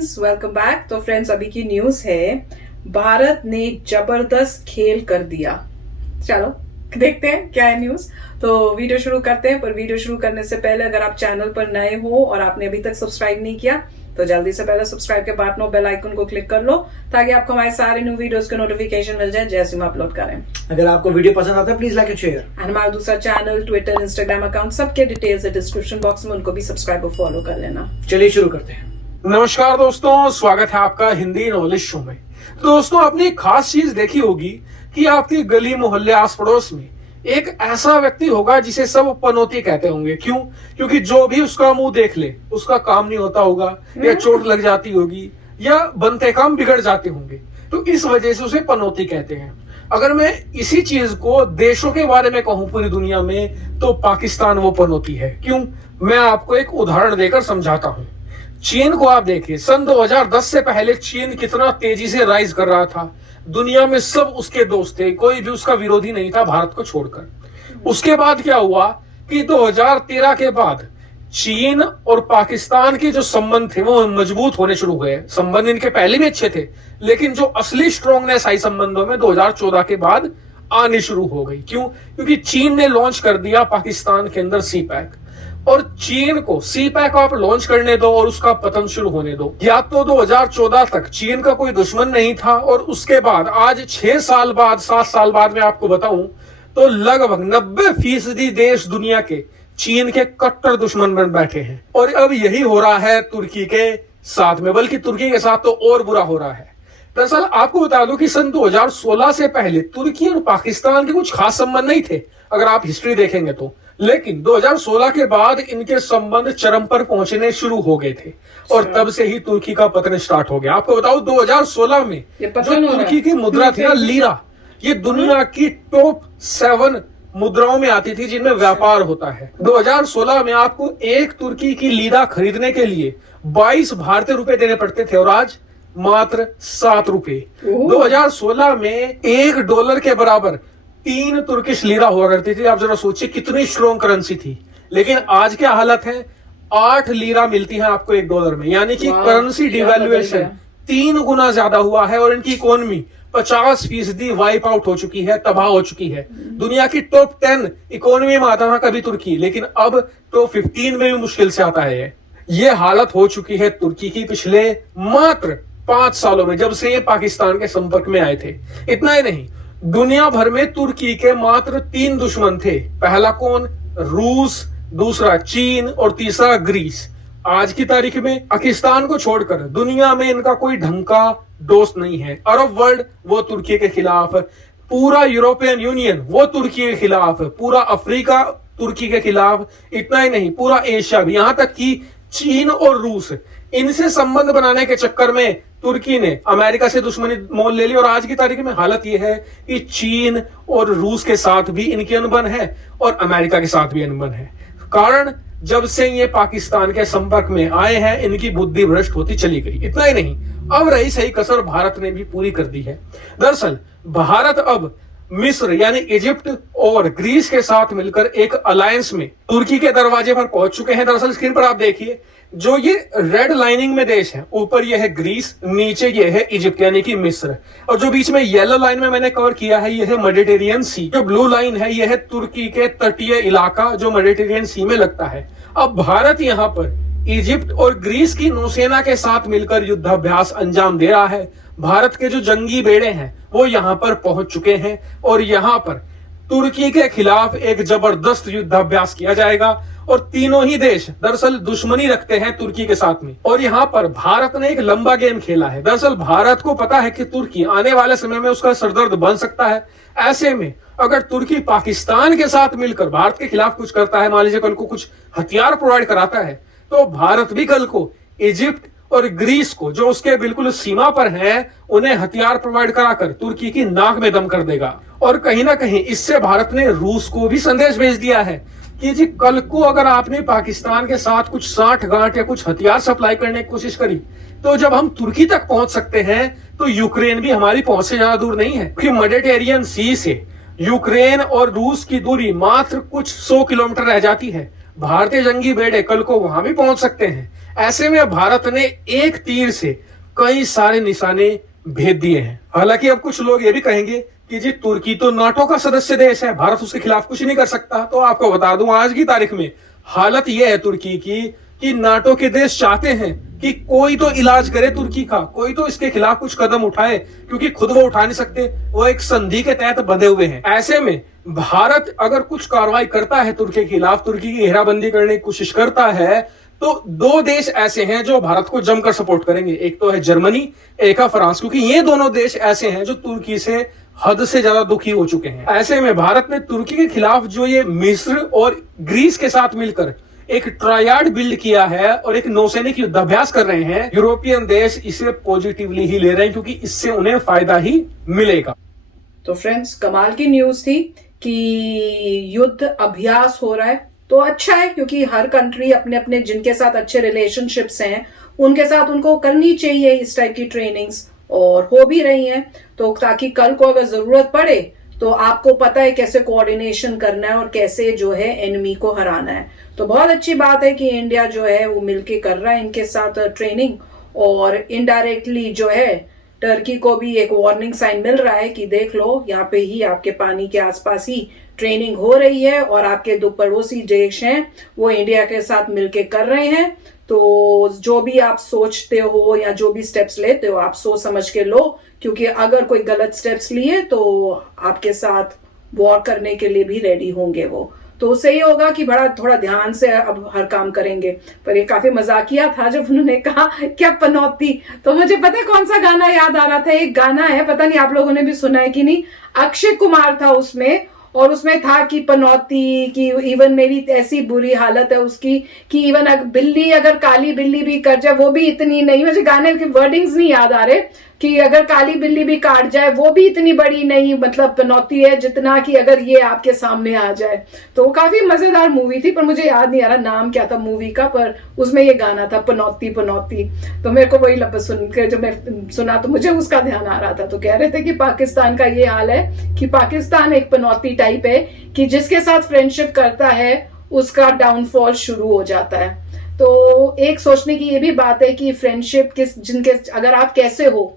Friends, welcome back. तो friends, अभी की न्यूज है, भारत ने जबरदस्त खेल कर दिया। चलो देखते हैं क्या है न्यूज। तो वीडियो शुरू करते हैं, पर वीडियो शुरू करने से पहले अगर आप चैनल पर नए हो और आपने अभी तक सब्सक्राइब नहीं किया तो जल्दी से पहले सब्सक्राइब के बटन और बेल आइकन को क्लिक कर लो ताकि आपको हमारे सारे न्यू वीडियोस के नोटिफिकेशन मिल जाए जैसे हम अपलोड करें। अगर आपको वीडियो पसंद आता है please like and share. And हमारा दूसरा चैनल, ट्विटर, इंस्टाग्राम अकाउंट, सबके डिटेल्स है डिस्क्रिप्शन बॉक्स में, उनको भी सब्सक्राइब और फॉलो कर लेना। चलिए शुरू करते हैं। नमस्कार दोस्तों, स्वागत है आपका हिंदी नॉलेज शो में। तो दोस्तों, आपने एक खास चीज देखी होगी कि आपकी गली मोहल्ले आस पड़ोस में एक ऐसा व्यक्ति होगा जिसे सब पनौती कहते होंगे। क्यों? क्योंकि जो भी उसका मुंह देख ले उसका काम नहीं होता होगा, या चोट लग जाती होगी, या बनते काम बिगड़ जाते होंगे, तो इस वजह से उसे पनौती कहते हैं। अगर मैं इसी चीज को देशों के बारे में कहूं पूरी दुनिया में, तो पाकिस्तान वो पनौती है। क्यों? मैं आपको एक उदाहरण देकर समझाता हूं। चीन को आप देखिए, सन 2010 से पहले चीन कितना तेजी से राइज कर रहा था। दुनिया में सब उसके दोस्त थे, कोई भी उसका विरोधी नहीं था भारत को छोड़कर। उसके बाद क्या हुआ कि 2013 के बाद चीन और पाकिस्तान के जो संबंध थे वो मजबूत होने शुरू हुए। संबंध इनके पहले भी अच्छे थे, लेकिन जो असली स्ट्रांगनेस आई संबंधों में 2014 के बाद आनी शुरू हो गई। क्यों? क्योंकि चीन ने लॉन्च कर दिया पाकिस्तान के अंदर सी पैक, और चीन को सी पैक आप लॉन्च करने दो और उसका पतन शुरू होने दो। या तो 2014 तक चीन का कोई दुश्मन नहीं था, और उसके बाद आज 6 साल बाद, 7 साल बाद मैं आपको बताऊं तो लगभग 90% देश दुनिया के चीन के कट्टर दुश्मन बन बैठे हैं। और अब यही हो रहा है तुर्की के साथ में, बल्कि तुर्की के साथ तो और बुरा हो रहा है। दरअसल आपको बता दूं कि सन 2016 से पहले तुर्की और पाकिस्तान के कुछ खास संबंध नहीं थे, अगर आप हिस्ट्री देखेंगे तो। लेकिन 2016 के बाद इनके संबंध चरम पर पहुंचने शुरू हो गए थे, और तब से ही तुर्की का पतन स्टार्ट हो गया। आपको बताऊं 2016 में जो तुर्की की मुद्रा थी ना, लीरा, ये दुनिया की टॉप 7 मुद्राओं में आती थी जिनमें व्यापार होता है। 2016 में आपको एक तुर्की की लीरा खरीदने के लिए 22 भारतीय रुपए देने पड़ते थे, और आज मात्र 7 रुपए। 2016 में $1 के बराबर 3 तुर्किश लीरा हुआ करती थी। आप जरा सोचिए कितनी स्ट्रॉन्ग करेंसी थी। लेकिन आज क्या हालत है? 8 लीरा मिलती है आपको $1 में, यानी कि करेंसी डिवैल्यूएशन 3 गुना ज्यादा हुआ है, और इनकी इकोनॉमी 50% वाइप आउट हो चुकी है, तबाह हो चुकी है। दुनिया की टॉप 10 इकोनॉमी में आता था कभी तुर्की, लेकिन अब टॉप 15 में भी मुश्किल से आता है। ये हालत हो चुकी है तुर्की की पिछले मात्र 5 सालों में, जब से ये पाकिस्तान के संपर्क में आए थे। इतना ही नहीं, दुनिया भर में तुर्की के मात्र 3 दुश्मन थे। पहला कौन? रूस, दूसरा चीन, और तीसरा ग्रीस। आज की तारीख में पाकिस्तान को छोड़कर दुनिया में इनका कोई ढंग का दोस्त नहीं है। अरब वर्ल्ड वो तुर्की के खिलाफ, पूरा यूरोपियन यूनियन वो तुर्की के खिलाफ, पूरा अफ्रीका तुर्की के खिलाफ। इतना ही नहीं, पूरा एशिया भी, यहां तक कि चीन और रूस, इनसे संबंध बनाने के चक्कर में तुर्की ने अमेरिका से दुश्मनी मोल ले ली। और आज की तारीख में हालत यह है कि चीन और रूस के साथ भी इनकी अनबन है, और अमेरिका के साथ भी अनबन है। कारण, जब से ये पाकिस्तान के संपर्क में आए हैं इनकी बुद्धि भ्रष्ट होती चली गई। इतना ही नहीं, अब रही सही कसर भारत ने भी पूरी कर दी है। दरअसल भारत अब मिस्र यानी इजिप्ट और ग्रीस के साथ मिलकर एक अलायंस में तुर्की के दरवाजे पर पहुंच चुके हैं। दरअसल स्क्रीन पर आप देखिए, जो ये रेड लाइनिंग में देश है, ऊपर ये है ग्रीस, नीचे ये है इजिप्ट यानी कि मिस्र, और जो बीच में येलो लाइन में मैंने कवर किया है ये है मेडिटेरियन सी। जो ब्लू लाइन है ये है तुर्की के तटीय इलाका जो मेडिटेरियन सी में लगता है। अब भारत यहाँ पर इजिप्ट और ग्रीस की नौसेना के साथ मिलकर युद्धाभ्यास अंजाम दे रहा है। भारत के जो जंगी बेड़े हैं वो यहाँ पर पहुंच चुके हैं, और यहाँ पर तुर्की के खिलाफ एक जबरदस्त युद्धाभ्यास किया जाएगा। और तीनों ही देश दरअसल दुश्मनी रखते हैं तुर्की के साथ में, और यहाँ पर भारत ने एक लंबा गेम खेला है। दरअसल भारत को पता है कि तुर्की आने वाले समय में उसका सरदर्द बन सकता है। ऐसे में अगर तुर्की पाकिस्तान के साथ मिलकर भारत के खिलाफ कुछ करता है, मान लीजिए कल को कुछ हथियार प्रोवाइड कराता है, तो भारत भी कल को इजिप्ट और ग्रीस को, जो उसके बिल्कुल सीमा पर हैं, उन्हें हथियार प्रोवाइड कराकर तुर्की की नाक में दम कर देगा। और कहीं ना कहीं इससे भारत ने रूस को भी संदेश भेज दिया है कि जी कल को अगर आपने पाकिस्तान के साथ कुछ साठ गांठ या कुछ हथियार सप्लाई करने की कोशिश करी, तो जब हम तुर्की तक पहुंच सकते हैं तो यूक्रेन भी हमारी पहुंच से ज्यादा दूर नहीं है। क्योंकि मेडिटेरियन सी से यूक्रेन और रूस की दूरी मात्र कुछ 100 किलोमीटर रह जाती है। भारतीय जंगी बेड़े कल को वहां भी पहुंच सकते हैं। ऐसे में भारत ने एक तीर से कई सारे निशाने भेद दिए हैं। हालांकि अब कुछ लोग ये भी कहेंगे कि जी तुर्की तो नाटो का सदस्य देश है, भारत उसके खिलाफ कुछ नहीं कर सकता। तो आपको बता दूं आज की तारीख में हालत यह है तुर्की की कि नाटो के देश चाहते हैं कि कोई तो इलाज करे तुर्की का, कोई तो इसके खिलाफ कुछ कदम उठाए, क्योंकि खुद वो उठा नहीं सकते, वो एक संधि के तहत बंधे हुए हैं। ऐसे में भारत अगर कुछ कार्रवाई करता है तुर्की के खिलाफ, तुर्की की घेराबंदी करने की कोशिश करता है, तो दो देश ऐसे हैं जो भारत को जमकर सपोर्ट करेंगे। एक तो है जर्मनी, एक है फ्रांस, क्योंकि ये दोनों देश ऐसे हैं जो तुर्की से हद से ज्यादा दुखी हो चुके हैं। ऐसे में भारत ने तुर्की के खिलाफ जो ये मिस्र और ग्रीस के साथ मिलकर एक ट्रायड बिल्ड किया है और एक नौसैनिक युद्धाभ्यास कर रहे हैं, यूरोपियन देश इसे पॉजिटिवली ही ले रहे हैं, क्योंकि इससे उन्हें फायदा ही मिलेगा। तो फ्रेंड्स, कमाल की न्यूज थी कि युद्ध अभ्यास हो रहा है, तो अच्छा है, क्योंकि हर कंट्री अपने अपने जिनके साथ अच्छे रिलेशनशिप्स हैं उनके साथ उनको करनी चाहिए इस टाइप की ट्रेनिंग्स, और हो भी रही हैं, तो ताकि कल को अगर जरूरत पड़े तो आपको पता है कैसे कोऑर्डिनेशन करना है और कैसे जो है एनिमी को हराना है। तो बहुत अच्छी बात है कि इंडिया जो है वो मिलके कर रहा है इनके साथ ट्रेनिंग, और इनडायरेक्टली जो है टर्की को भी एक वार्निंग साइन मिल रहा है कि देख लो, यहाँ पे ही आपके पानी के आसपास ही ट्रेनिंग हो रही है और आपके दो पड़ोसी देश हैं वो इंडिया के साथ मिलके कर रहे हैं। तो जो भी आप सोचते हो या जो भी स्टेप्स लेते हो आप सोच समझ के लो, क्योंकि अगर कोई गलत स्टेप्स लिए तो आपके साथ वॉर करने के लिए भी रेडी होंगे वो। तो उससे ये होगा कि बड़ा थोड़ा ध्यान से अब हर काम करेंगे। पर ये काफी मजाकिया था जब उन्होंने कहा क्या पनौती, तो मुझे पता है कौन सा गाना याद आ रहा था। एक गाना है, पता नहीं आप लोगों ने भी सुना है कि नहीं, अक्षय कुमार था उसमें, और उसमें था कि पनौती की इवन मेरी ऐसी बुरी हालत है उसकी कि इवन बिल्ली अगर काली बिल्ली भी कर जाए वो भी इतनी नहीं, मुझे गाने के वर्डिंग्स नहीं याद आ रहे, कि अगर काली बिल्ली भी काट जाए वो भी इतनी बड़ी नहीं, मतलब पनौती है जितना कि अगर ये आपके सामने आ जाए। तो वो काफी मजेदार मूवी थी, पर मुझे याद नहीं आ रहा नाम क्या था मूवी का, पर उसमें ये गाना था पनौती पनौती। तो मेरे को वही लफ्ज सुन के जब मैं सुना तो मुझे उसका ध्यान आ रहा था। तो कह रहे थे कि पाकिस्तान का ये हाल है कि पाकिस्तान एक पनौती टाइप है कि जिसके साथ फ्रेंडशिप करता है उसका डाउनफॉल शुरू हो जाता है। तो एक सोचने की ये भी बात है कि फ्रेंडशिप किस जिनके अगर आप कैसे हो,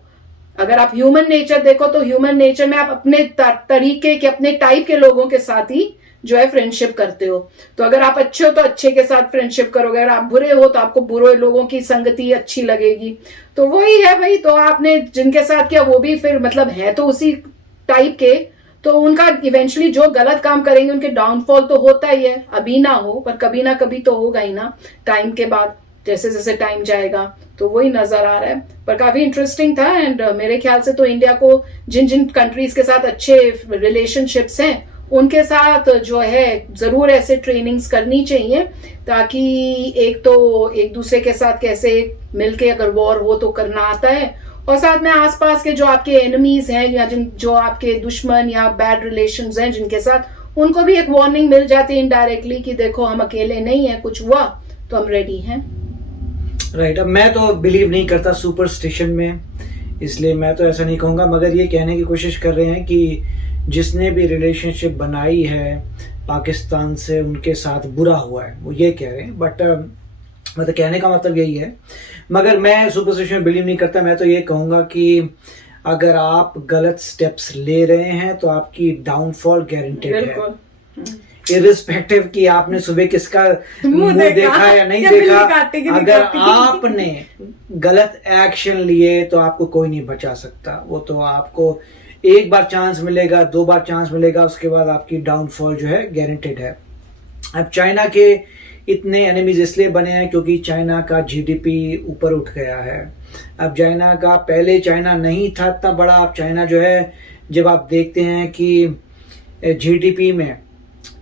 अगर आप ह्यूमन नेचर देखो तो ह्यूमन नेचर में आप अपने तरीके के अपने टाइप के लोगों के साथ ही जो है फ्रेंडशिप करते हो। तो अगर आप अच्छे हो तो अच्छे के साथ फ्रेंडशिप करोगे, अगर आप बुरे हो तो आपको बुरे लोगों की संगति अच्छी लगेगी। तो वही है भाई, तो आपने जिनके साथ किया वो भी फिर मतलब है तो उसी टाइप के, तो उनका इवेंचुअली जो गलत काम करेंगे उनके डाउनफॉल तो होता ही है, अभी ना हो पर कभी ना कभी तो होगा ही ना, टाइम के बाद जैसे जैसे टाइम जाएगा। तो वही नजर आ रहा है, पर काफी इंटरेस्टिंग था। एंड मेरे ख्याल से तो इंडिया को जिन जिन कंट्रीज के साथ अच्छे रिलेशनशिप्स हैं उनके साथ जो है जरूर ऐसे ट्रेनिंग्स करनी चाहिए, ताकि एक तो एक दूसरे के साथ कैसे मिलके अगर वॉर हो तो करना आता है, और साथ में आसपास के जो आपके एनिमीज हैं या जो आपके दुश्मन या बैड रिलेशंस हैं जिनके साथ, उनको भी एक वार्निंग मिल जाती है इनडायरेक्टली कि देखो हम अकेले नहीं है, कुछ हुआ तो हम रेडी हैं। राइट। अब मैं तो बिलीव नहीं करता सुपरस्टिशन में, इसलिए मैं तो ऐसा नहीं कहूँगा, मगर ये कहने की कोशिश कर रहे हैं कि जिसने भी रिलेशनशिप बनाई है पाकिस्तान से उनके साथ बुरा हुआ है, वो ये कह रहे हैं। बट मतलब कहने का मतलब यही है, मगर मैं सुपरस्टिशन में बिलीव नहीं करता। मैं तो ये कहूँगा कि अगर आप गलत स्टेप्स ले रहे हैं तो आपकी डाउनफॉल गारंटेड है, इरिस्पेक्टिव कि आपने सुबह किसका मुंह देखा या नहीं देखा। अगर आपने गलत एक्शन लिए तो आपको कोई नहीं बचा सकता। वो तो आपको एक बार चांस मिलेगा, 2 बार चांस मिलेगा, उसके बाद आपकी डाउनफॉल जो है गारंटेड है। अब चाइना के इतने एनिमीज इसलिए बने हैं क्योंकि चाइना का जीडीपी ऊपर उठ गया है। अब चाइना का पहले चाइना नहीं था इतना बड़ा, अब चाइना जो है जब आप देखते हैं कि जीडीपी में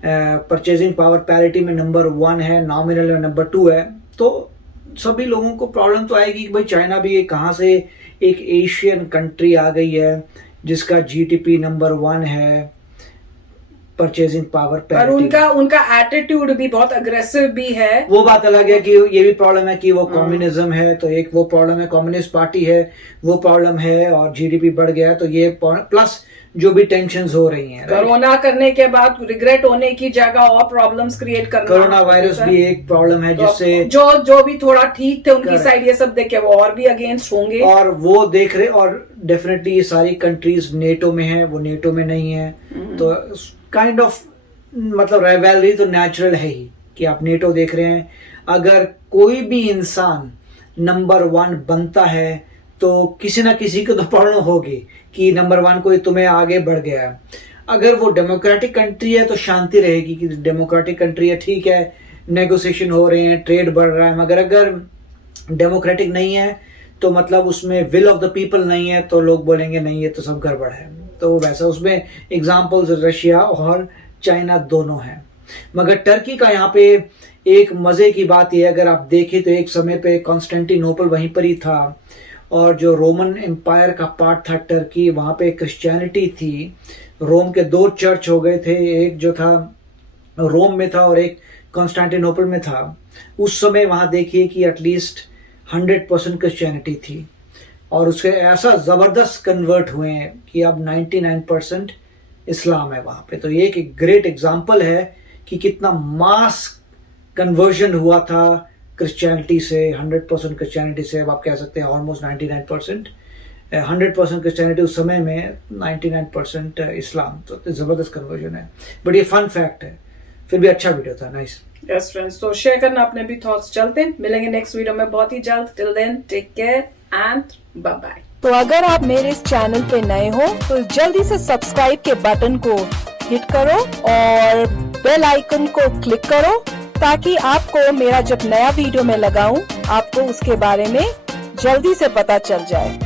परचेजिंग पावर पैरिटी में नंबर 1 है, नॉमिनल में नंबर 2 है, तो सभी लोगों को प्रॉब्लम तो आएगी कि भाई चाइना भी ये कहाँ से एक एशियन कंट्री आ गई है जिसका जीडीपी नंबर 1 है, परचेजिंग पावर पैरिटी। और उनका एटीट्यूड भी बहुत अग्रेसिव भी है। वो बात अलग है कि ये भी प्रॉब्लम है कि वो कम्युनिज्म है, तो एक वो प्रॉब्लम है, कम्युनिस्ट पार्टी है वो प्रॉब्लम है, और जीडीपी बढ़ गया है, तो ये प्लस जो भी टेंशंस हो रही हैं। कोरोना करने के बाद रिग्रेट होने की जगह और प्रॉब्लम्स क्रिएट करना। कोरोना वायरस भी एक प्रॉब्लम है जिससे जो भी थोड़ा ठीक थे उनकी Correct. साइड ये सब देख के वो और भी अगेंस्ट होंगे। और वो देख रहे, और डेफिनेटली ये सारी कंट्रीज नेटो में है, वो नेटो में नहीं है, तो काइंड ऑफ मतलब राइवलरी तो नेचुरल है ही कि आप नेटो देख रहे हैं। अगर कोई भी इंसान नंबर 1 बनता है तो किसी ना किसी को तो प्रॉब्लम होगी कि नंबर 1 कोई तुम्हें आगे बढ़ गया है। अगर वो डेमोक्रेटिक कंट्री है तो शांति रहेगी कि डेमोक्रेटिक कंट्री है, ठीक है, नेगोशिएशन हो रहे हैं, ट्रेड बढ़ रहा है। मगर अगर डेमोक्रेटिक नहीं है तो मतलब उसमें विल ऑफ द पीपल नहीं है, तो लोग बोलेंगे नहीं ये तो सब गड़बड़ है। तो वैसा उसमें एग्जाम्पल्स रशिया और चाइना दोनों हैं। मगर टर्की का यहाँ पे एक मजे की बात यह है, अगर आप देखें तो एक समय पे कॉन्स्टेंटिनोपल वहीं पर ही था, और जो रोमन एम्पायर का पार्ट था टर्की, वहाँ पे क्रिश्चियनिटी थी। रोम के 2 चर्च हो गए थे, एक जो था रोम में था और एक कॉन्स्टेंटिनोपल में था। उस समय वहाँ देखिए कि एटलीस्ट 100% क्रिश्चियनिटी थी, और उसके ऐसा ज़बरदस्त कन्वर्ट हुए हैं कि अब 99% इस्लाम है वहाँ पे। तो ये एक ग्रेट एग्जाम्पल है कि कितना मास कन्वर्जन हुआ था क्रिश्चियनिटी से, 100% क्रिश्चियनिटी से अब आप कह सकते हैं ऑलमोस्ट 99%। 100% क्रिश्चियनिटी उस समय में, 99% इस्लाम। तो ज़बरदस्त कन्वर्जन है, बट ये फन फैक्ट है। फिर भी अच्छा वीडियो था, नाइस। यस फ्रेंड्स, तो शेयर करना अपने भी थॉट्स। चलते हैं, मिलेंगे नेक्स्ट वीडियो में बहुत ही जल्द। Till then take care and bye bye. तो अगर आप मेरे इस चैनल पे नए हो तो जल्दी से सब्सक्राइब के बटन को हिट करो और बेल आइकन को क्लिक करो, ताकि आपको मेरा जब नया वीडियो मैं लगाऊं आपको उसके बारे में जल्दी से पता चल जाए।